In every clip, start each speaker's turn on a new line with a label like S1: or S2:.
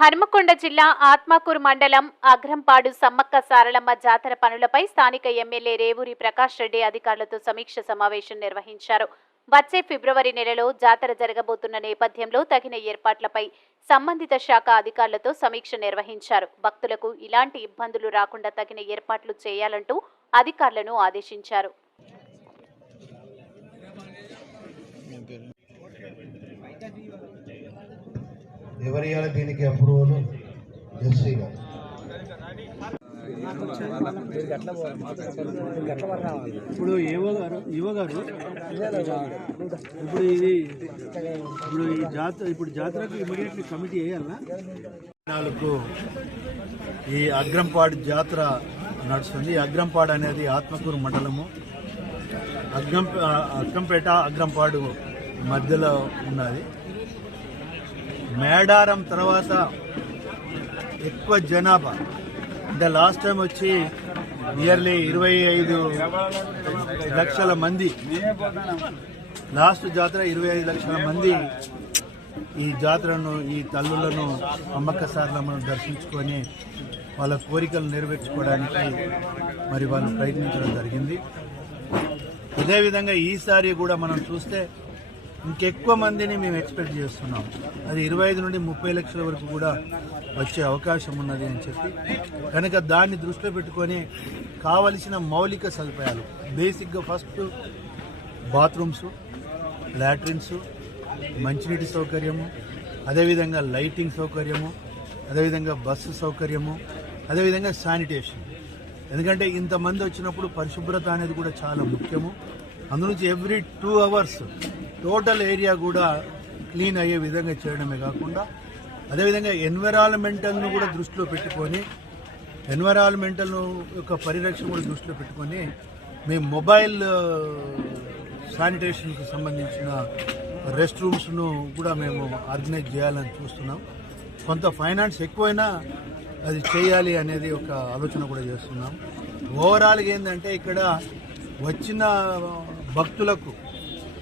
S1: హర్మకొండ జిల్లా ఆత్మకూరు మండలం అగ్రంపాడు సమ్మక్క సారలమ్మ జాతర పనులపై స్థానిక ఎమ్మెల్యే రేవూరి ప్రకాష్ రెడ్డి అధికారులతో సమీక్ష సమావేశం నిర్వహించారు. వచ్చే ఫిబ్రవరి నెలలో జాతర జరగబోతున్న నేపథ్యంలో తగిన ఏర్పాట్లపై సంబంధిత శాఖ అధికారులతో సమీక్ష నిర్వహించారు. భక్తులకు ఇలాంటి ఇబ్బందులు రాకుండా తగిన ఏర్పాట్లు చేయాలంటూ అధికారులను ఆదేశించారు.
S2: ఎవరియాల దీనికి అప్రూవల్? ఎస్సీ గారు.
S3: ఇప్పుడు ఏవో గారు ఈవో గారు ఇప్పుడు ఇది ఇప్పుడు ఈ జాతర ఇప్పుడు జాతరకు ఇమీడియట్లీ కమిటీ వేయాలనా నాలుగు ఈ అగ్రంపాడు జాతర నడుస్తుంది. అగ్రంపాడు అనేది ఆత్మకూరు మండలము. అగ్గం అగ్గంపేట అగ్రంపాడు మధ్యలో ఉన్నది. మేడారం తర్వాత ఎక్కువ జనాభా. అంటే లాస్ట్ టైం వచ్చి నియర్లీ ఇరవై ఐదు లక్షల మంది. లాస్ట్ జాతర ఇరవై ఐదు లక్షల మంది. ఈ జాతరను ఈ తల్లులను అమ్మక్క సార్లమ్మను దర్శించుకొని వాళ్ళ కోరికలు నెరవేర్చుకోవడానికి మరి వాళ్ళు ప్రయత్నించడం జరిగింది. అదేవిధంగా ఈసారి కూడా మనం చూస్తే ఇంకెక్కువ మందిని మేము ఎక్స్పెక్ట్ చేస్తున్నాం. అది ఇరవై ఐదు నుండి ముప్పై లక్షల వరకు కూడా వచ్చే అవకాశం ఉన్నది అని చెప్పి. కనుక దాన్ని దృష్టిలో పెట్టుకొని కావలసిన మౌలిక సదుపాయాలు బేసిక్గా ఫస్ట్ బాత్రూమ్స్ లాట్రిన్స్ మంచినీటి సౌకర్యము అదేవిధంగా లైటింగ్ సౌకర్యము అదేవిధంగా బస్సు సౌకర్యము అదేవిధంగా శానిటేషన్. ఎందుకంటే ఇంతమంది వచ్చినప్పుడు పరిశుభ్రత అనేది కూడా చాలా ముఖ్యము. అందునుంచి every two hours total area కూడా క్లీన్ అయ్యే విధంగా చేయడమే కాకుండా అదేవిధంగా ఎన్విరాన్మెంటల్ను కూడా దృష్టిలో పెట్టుకొని ఎన్విరాన్మెంటల్ యొక్క పరిరక్షణ కూడా దృష్టిలో పెట్టుకొని మేము మొబైల్ శానిటేషన్కి సంబంధించిన రెస్ట్ రూమ్స్ను కూడా మేము ఆర్గనైజ్ చేయాలని చూస్తున్నాం. కొంత ఫైనాన్స్ ఎక్కువైనా అది చేయాలి అనేది ఒక ఆలోచన కూడా చేస్తున్నాం. ఓవరాల్గా ఏంటంటే ఇక్కడ వచ్చిన భక్తులకు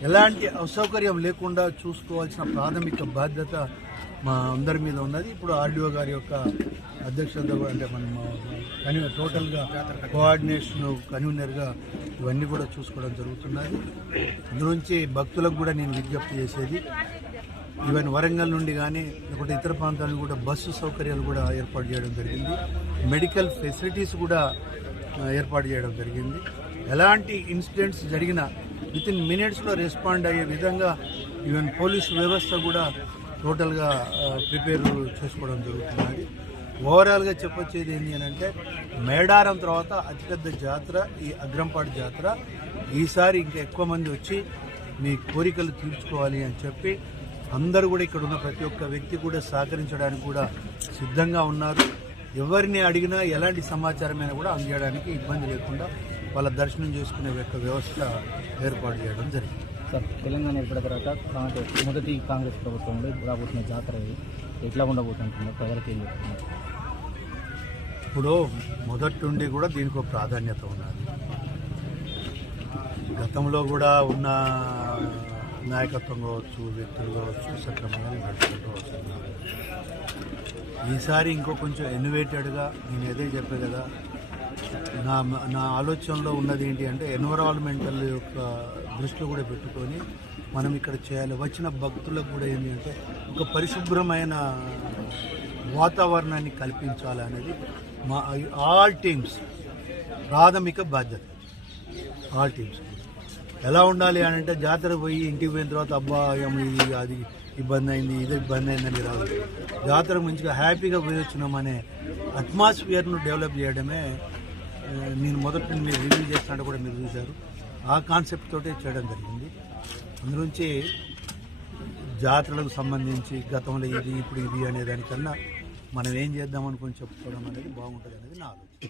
S3: ఎలాంటి అసౌకర్యం లేకుండా చూసుకోవాల్సిన ప్రాథమిక బాధ్యత మా అందరి మీద ఉన్నది. ఇప్పుడు ఆర్డీఓ గారి యొక్క అధ్యక్షత అంటే మనం కన్వీ టోటల్గా కోఆర్డినేషన్ కన్వీనర్గా ఇవన్నీ కూడా చూసుకోవడం జరుగుతున్నది. అందులోంచి భక్తులకు కూడా నేను విజ్ఞప్తి చేసేది ఈవెన్ వరంగల్ నుండి కానీ లేకుంటే ఇతర ప్రాంతాల కూడా బస్సు సౌకర్యాలు కూడా ఏర్పాటు చేయడం జరిగింది. మెడికల్ ఫెసిలిటీస్ కూడా ఏర్పాటు చేయడం జరిగింది. ఎలాంటి ఇన్సిడెంట్స్ జరిగినా విత్ ఇన్ మినిట్స్లో రెస్పాండ్ అయ్యే విధంగా ఈవెన్ పోలీస్ వ్యవస్థ కూడా టోటల్గా ప్రిపేర్ చేసుకోవడం జరుగుతున్నది ఓవరాల్గా చెప్పొచ్చేది ఏంటి అని అంటే మేడారం తర్వాత అతిపెద్ద జాతర ఈ అగ్రంపాడు జాతర. ఈసారి ఇంకా ఎక్కువ మంది వచ్చి మీ కోరికలు తీర్చుకోవాలి అని చెప్పి అందరూ కూడా ఇక్కడ ఉన్న ప్రతి ఒక్క వ్యక్తి కూడా సహకరించడానికి కూడా సిద్ధంగా ఉన్నారు. ఎవరిని అడిగినా ఎలాంటి సమాచారమైనా కూడా అందజేయడానికి ఇబ్బంది లేకుండా వాళ్ళ దర్శనం చేసుకునే యొక్క వ్యవస్థ ఏర్పాటు చేయడం జరిగింది.
S4: సార్ తెలంగాణ ఏర్పడిన తర్వాత కాంగ్రెస్ మొదటి కాంగ్రెస్ ప్రభుత్వంలో రాబోతున్న జాతర ఎట్లా ఉండబోతుంటుందో ప్రజలకు ఏం చెప్తున్నారు?
S3: ఇప్పుడు మొదటి నుండి కూడా దీనికి ఒక ప్రాధాన్యత ఉన్నది. గతంలో కూడా ఉన్న నాయకత్వం కావచ్చు వ్యక్తులు కావచ్చు సక్రమంగా నడుచుకుంటూ వస్తున్నారు. ఈసారి ఇంకో కొంచెం ఎన్నువేటెడ్గా నేను ఏదే చెప్పే కదా నా నా ఆలోచనలో ఉన్నది ఏంటి అంటే ఎన్విరాన్మెంటల్ యొక్క దృష్టిలో కూడా పెట్టుకొని మనం ఇక్కడ చేయాలి. వచ్చిన భక్తులకు కూడా ఏంటి అంటే ఒక పరిశుభ్రమైన వాతావరణాన్ని కల్పించాలి అనేది మా ఆల్ టీమ్స్ ప్రాథమిక బాధ్యత. All teams. ఎలా ఉండాలి అని అంటే జాతర పోయి ఇంటికి పోయిన తర్వాత అబ్బా ఏమో ఇది అది ఇబ్బంది అయింది ఇది ఇబ్బంది అయిందని రాదు. జాతర మంచిగా హ్యాపీగా పోయి వచ్చినామనే అట్మాస్ఫియర్ను డెవలప్ చేయడమే నేను మొదటి మీరు రివ్యూ చేస్తున్నట్టు కూడా మీరు చూశారు. ఆ కాన్సెప్ట్ తోటే చేయడం జరిగింది. అందులోంచి జాతరలకు సంబంధించి గతంలో ఇది ఇప్పుడు ఇది అనే దానికన్నా మనం ఏం చేద్దాం అనుకుని చెప్పుకోవడం అనేది బాగుంటుంది అనేది నా ఆలోచన.